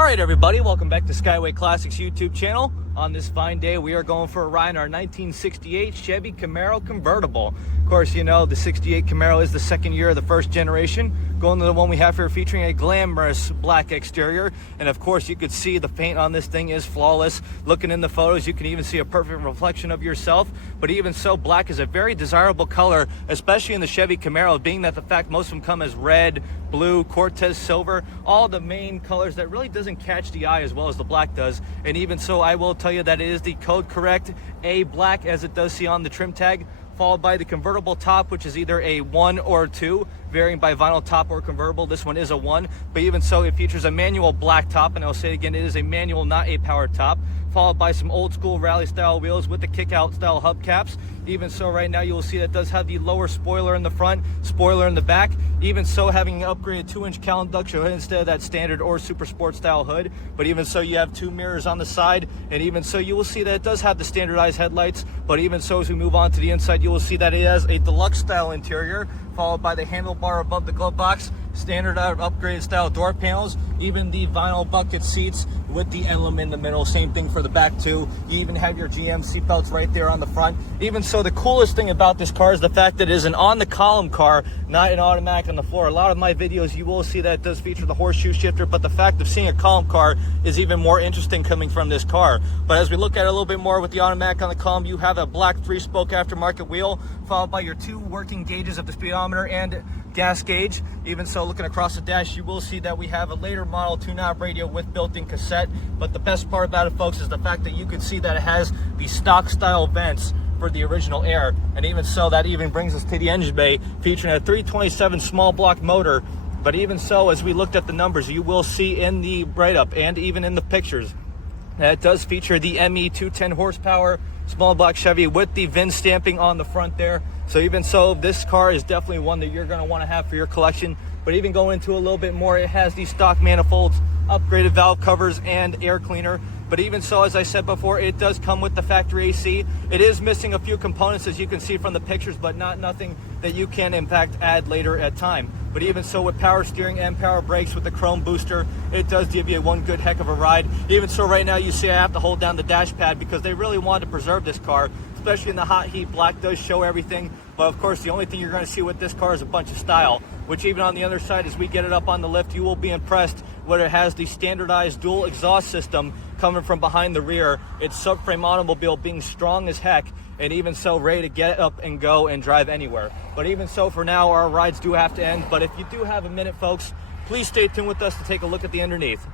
All right, everybody, welcome back to Skyway Classics YouTube channel. On this fine day, we are going for a ride in our 1968 Chevy Camaro convertible. Of course, you know, the 68 Camaro is the second year of the first generation. Going to the one we have here featuring a glamorous black exterior. And of course, you could see the paint on this thing is flawless. Looking in the photos, you can even see a perfect reflection of yourself. But even so, black is a very desirable color, especially in the Chevy Camaro, being that the fact most of them come as red, blue, Cortez silver, all the main colors that really doesn't catch the eye as well as the black does. And even so, I will tell you that it is the code correct A black, as it does see on the trim tag, followed by the convertible top, which is either a 1 or 2, varying by vinyl top or convertible. This one is a 1, but even so, it features a manual black top, and I'll say it again, it is a manual, not a powered top, followed by some old school rally style wheels with the kick out style hubcaps. Even so, right now you will see that it does have the lower spoiler in the front, spoiler in the back. Even so, having an upgraded 2-inch cowl induction hood instead of that standard or super sport style hood. But even so, you have 2 mirrors on the side, and even so, you will see that it does have the standardized headlights. But even so, as we move on to the inside, you will see that it has a deluxe style interior, followed by the handlebar above the glove box, standard upgraded style door panels, even the vinyl bucket seats with the emblem in the middle. Same thing for the back too. You even have your GM seatbelts right there on the front. Even so, the coolest thing about this car is the fact that it is an on the column car, not an automatic on the floor. A lot of my videos you will see that it does feature the horseshoe shifter, but the fact of seeing a column car is even more interesting coming from this car. But as we look at it a little bit more with the automatic on the column, you have a black 3-spoke aftermarket wheel, followed by your 2 working gauges of the speedometer and gas gauge. Even so, looking across the dash, you will see that we have a later model tune-out radio with built-in cassette. But the best part about it, folks, is the fact that you can see that it has the stock style vents for the original Air. And even so, that even brings us to the engine bay, featuring a 327 small block motor. But even so, as we looked at the numbers, you will see in the write-up and even in the pictures that it does feature the ME 210 horsepower small block Chevy with the VIN stamping on the front there. So even so, this car is definitely one that you're going to want to have for your collection. But even going into a little bit more, it has these stock manifolds, upgraded valve covers, and air cleaner. But even so, as I said before, it does come with the factory AC. It is missing a few components, as you can see from the pictures, but nothing that you can in fact add later at time. But even so, with power steering and power brakes with the chrome booster, it does give you one good heck of a ride. Even so, right now you see I have to hold down the dash pad because they really wanted to preserve this car, especially in the hot heat. Black does show everything, but of course the only thing you're going to see with this car is a bunch of style, which even on the other side, as we get it up on the lift, you will be impressed when it has the standardized dual exhaust system coming from behind the rear. Its subframe automobile being strong as heck, and even so ready to get up and go and drive anywhere. But even so, for now, our rides do have to end. But if you do have a minute, folks, please stay tuned with us to take a look at the underneath.